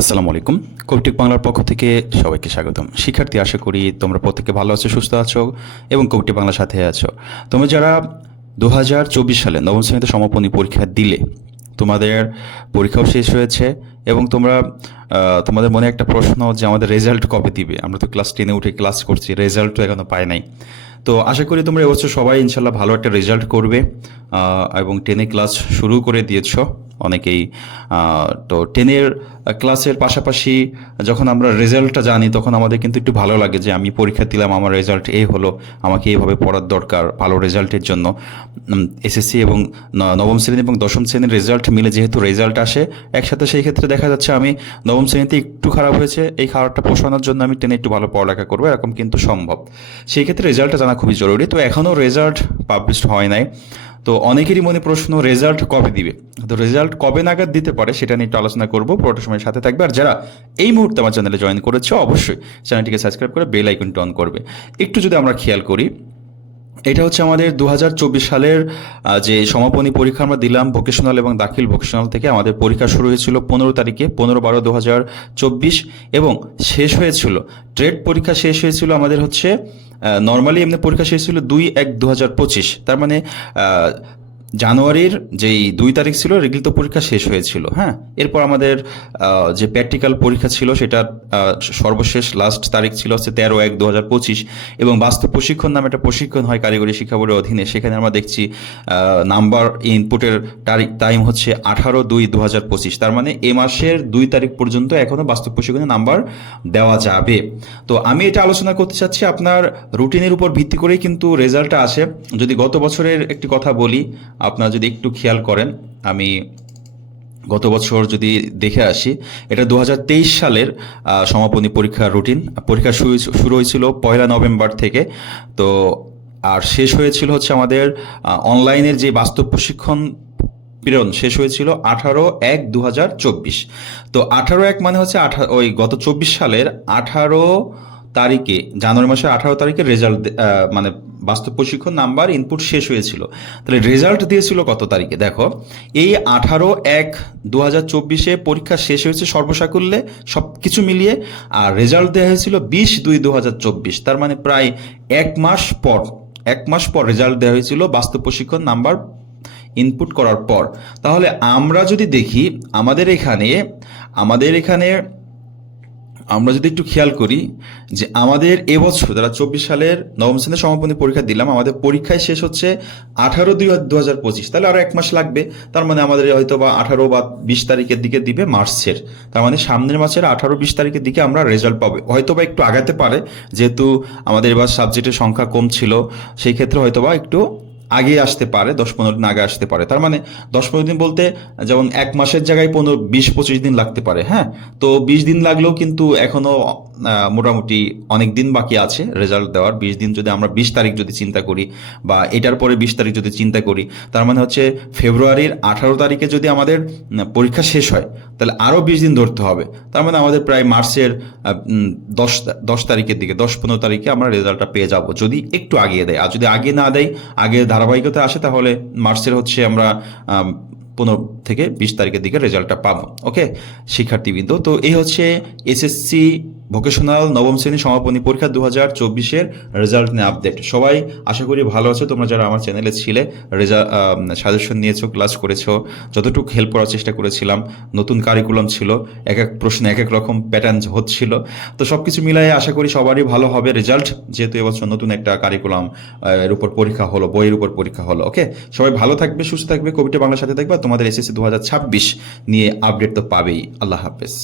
আসসালামু আলাইকুম। কবিটিক বাংলার পক্ষ থেকে সবাইকে স্বাগতম। শিক্ষার্থী, আশা করি তোমরা প্রত্যেকে ভালো আছো, সুস্থ আছো এবং কবিটি বাংলার সাথে আছো। তোমরা যারা দু হাজার চব্বিশ সালে নবম শ্রেণীতে সমাপনী পরীক্ষা দিলে, তোমাদের পরীক্ষাও শেষ হয়েছে এবং তোমরা তোমাদের মনে একটা প্রশ্ন যে আমাদের রেজাল্ট কবে দিবে? আমরা তো ক্লাস টেনে উঠে ক্লাস করছি রেজাল্টও এখনও পাই নাই। তো আশা করি তোমরা এবছর সবাই ইনশাল্লাহ ভালো একটা রেজাল্ট করবে। এবং টেনে ক্লাস শুরু করে দিয়েছ অনেকেই। তো টেনের ক্লাসের পাশাপাশি যখন আমরা রেজাল্টটা জানি, তখন আমাদের কিন্তু একটু ভালো লাগে যে আমি পরীক্ষা দিলাম, আমার রেজাল্ট এই হলো, আমাকে এইভাবে পড়ার দরকার, ভালো রেজাল্টের জন্য। এসএসসি এবং নবম শ্রেণি এবং দশম শ্রেণির রেজাল্ট মিলে যেহেতু রেজাল্ট আসে, একসাথে সেই ক্ষেত্রে দেখা যাচ্ছে আমি নবম শ্রেণীতে একটু খারাপ হয়েছে, এই খারাপটা পোষানোর জন্য আমি টেনে একটু ভালো পড়ালেখা করব, এরকম কিন্তু সম্ভব। সেই ক্ষেত্রে রেজাল্টটা জানা খুবই জরুরি। তো এখনও রেজাল্ট পাবলিশড হয় নাই। তো অনেকেরই মনে প্রশ্ন রেজাল্ট কবে দিবে? তো রেজাল্ট কবে নাগাদ দিতে পারে সেটা নিয়ে একটু আলোচনা করব, পুরোটা সময় সাথে থাকবে। আর যারা এই মুহূর্তে আমার চ্যানেলে জয়েন করেছে, অবশ্যই চ্যানেলটিকে সাবস্ক্রাইব করে বেল আইকনটি অন করবে। একটু যদি আমরা খেয়াল করি, এটা হচ্ছে আমাদের দু হাজার চব্বিশ সালের যে সমাপনী পরীক্ষা আমরা দিলাম ভোকেশনাল এবং দাখিল ভোকেশনাল থেকে, আমাদের পরীক্ষা শুরু হয়েছিল পনেরো তারিখে, পনেরো বারো দু এবং শেষ হয়েছিল ট্রেড পরীক্ষা শেষ হয়েছিল আমাদের হচ্ছে নর্মালি এমনি পরীক্ষা শেষ ছিল দুই এক দু তার মানে জানুয়ারির যেই দুই তারিখ ছিল লিখিত পরীক্ষা শেষ হয়েছিল হ্যাঁ? এরপর আমাদের যে প্র্যাকটিক্যাল পরীক্ষা ছিল, সেটা সর্বশেষ লাস্ট তারিখ ছিল হচ্ছে তেরো এক দু হাজার পঁচিশ এবং বাস্তব প্রশিক্ষণ নামে একটা প্রশিক্ষণ হয় কারিগরি শিক্ষা বোর্ডের অধীনে। সেখানে আমরা দেখছি নাম্বার ইনপুটের তারিখ টাইম হচ্ছে আঠারো দুই দু হাজার পঁচিশ। তার মানে এ মাসের দুই তারিখ পর্যন্ত এখনও বাস্তব প্রশিক্ষণের নাম্বার দেওয়া যাবে। তো আমি এটা আলোচনা করতে চাচ্ছি আপনার রুটিনের উপর ভিত্তি করেই কিন্তু রেজাল্টটা আসে। যদি গত বছরের একটি কথা বলি আপনারা যদি একটু খেয়াল করেন, আমি গত বছর যদি দেখে আসি, এটা দু হাজার তেইশ সালের সমাপনী পরীক্ষার রুটিন। পরীক্ষা শুরু শুরু হয়েছিল পয়লা নভেম্বর থেকে। তো, আর শেষ হয়েছিল হচ্ছে আমাদের অনলাইনের যে বাস্তব প্রশিক্ষণ প্রেরণ শেষ হয়েছিল আঠারো এক দু তো আঠারো এক মানে হচ্ছে আঠা, ওই গত চব্বিশ সালের আঠারো তারিখে, জানুয়ারি মাসের আঠারো তারিখে রেজাল্ট মানে বাস্তব প্রশিক্ষণ নাম্বার ইনপুট শেষ হয়েছিল। তাহলে রেজাল্ট দিয়েছিল কত তারিখে? দেখো, এই আঠারো এক দু হাজার চব্বিশে পরীক্ষা শেষ হয়েছে সর্বসাকুল্যে সব কিছু মিলিয়ে, আর রেজাল্ট দেওয়া হয়েছিল বিশ দুই দু হাজার চব্বিশ। তার মানে প্রায় এক মাস পর, এক মাস পর রেজাল্ট দেওয়া হয়েছিল বাস্তব প্রশিক্ষণ নাম্বার ইনপুট করার পর। তাহলে আমরা যদি দেখি, আমাদের এখানে আমাদের এখানে আমরা যদি একটু খেয়াল করি যে আমাদের এবছর, যারা চব্বিশ সালের নবম শ্রেণির সমাপনী পরীক্ষা দিলাম, আমাদের পরীক্ষায় শেষ হচ্ছে আঠারো দুই দু হাজার পঁচিশ। তাহলে আরও এক মাস লাগবে। তার মানে আমাদের হয়তো বা আঠারো বা বিশ তারিখের দিকে দিবে মার্চের। তার মানে সামনের মাসের আঠারো বিশ তারিখের দিকে আমরা রেজাল্ট পাবো। হয়তো বা একটু আগাতে পারে, যেহেতু আমাদের এবার সাবজেক্টের সংখ্যা কম ছিল, সেই ক্ষেত্রে হয়তো বা একটু আগে আসতে পারে, দশ পনেরো দিন আগে আসতে পারে। তার মানে দশ পনেরো দিন বলতে যেমন এক মাসের জায়গায় পনেরো, বিশ, পঁচিশ দিন লাগতে পারে হ্যাঁ? তো বিশ দিন লাগলেও কিন্তু এখনও মোটামুটি অনেক দিন বাকি আছে রেজাল্ট দেওয়ার। বিশ দিন যদি আমরা বিশ তারিখ যদি চিন্তা করি বা এটার পরে বিশ তারিখ যদি চিন্তা করি, তার মানে হচ্ছে ফেব্রুয়ারির আঠারো তারিখে যদি আমাদের পরীক্ষা শেষ হয়, তাহলে আরও বিশ দিন ধরতে হবে। তার মানে আমাদের প্রায় মার্চের দশ দশ তারিখের দিকে, দশ পনেরো তারিখে আমরা রেজাল্টটা পেয়ে যাব, যদি একটু আগিয়ে দেয়। আর যদি আগে না দেয়, আগে ধারাবাহিকতা আসে, তাহলে মার্চের হচ্ছে আমরা পনেরো থেকে বিশ তারিখের দিকে রেজাল্টটা পাবো। ওকে? শিক্ষার্থীবৃন্দ, তো এই হচ্ছে এসএসসি ভোকেশনাল নবম শ্রেণি সমাপনী পরীক্ষা দু হাজার চব্বিশের রেজাল্ট নিয়ে আপডেট সবাই আশা করি ভালো আছো, তোমরা যারা আমার চ্যানেলে ছিলে রেজাল্ট সাজেশন নিয়েছো ক্লাস করেছ, যতটুকু হেল্প করার চেষ্টা করেছিলাম, নতুন কারিকুলাম ছিল, এক এক প্রশ্নে এক এক রকম প্যাটার্ন হচ্ছিল। তো সব কিছু মিলাই আশা করি সবারই ভালো হবে রেজাল্ট যেহেতু এবছর নতুন একটা কারিকুলাম এর উপর পরীক্ষা হলো, বইয়ের উপর পরীক্ষা হলো ওকে সবাই ভালো থাকবে, সুস্থ থাকবে, কবিতা বাংলার সাথে থাকবে, তোমাদের এসএসসি দু হাজার ছাব্বিশ নিয়ে আপডেট তো পাবেই। আল্লাহ হাফেজ।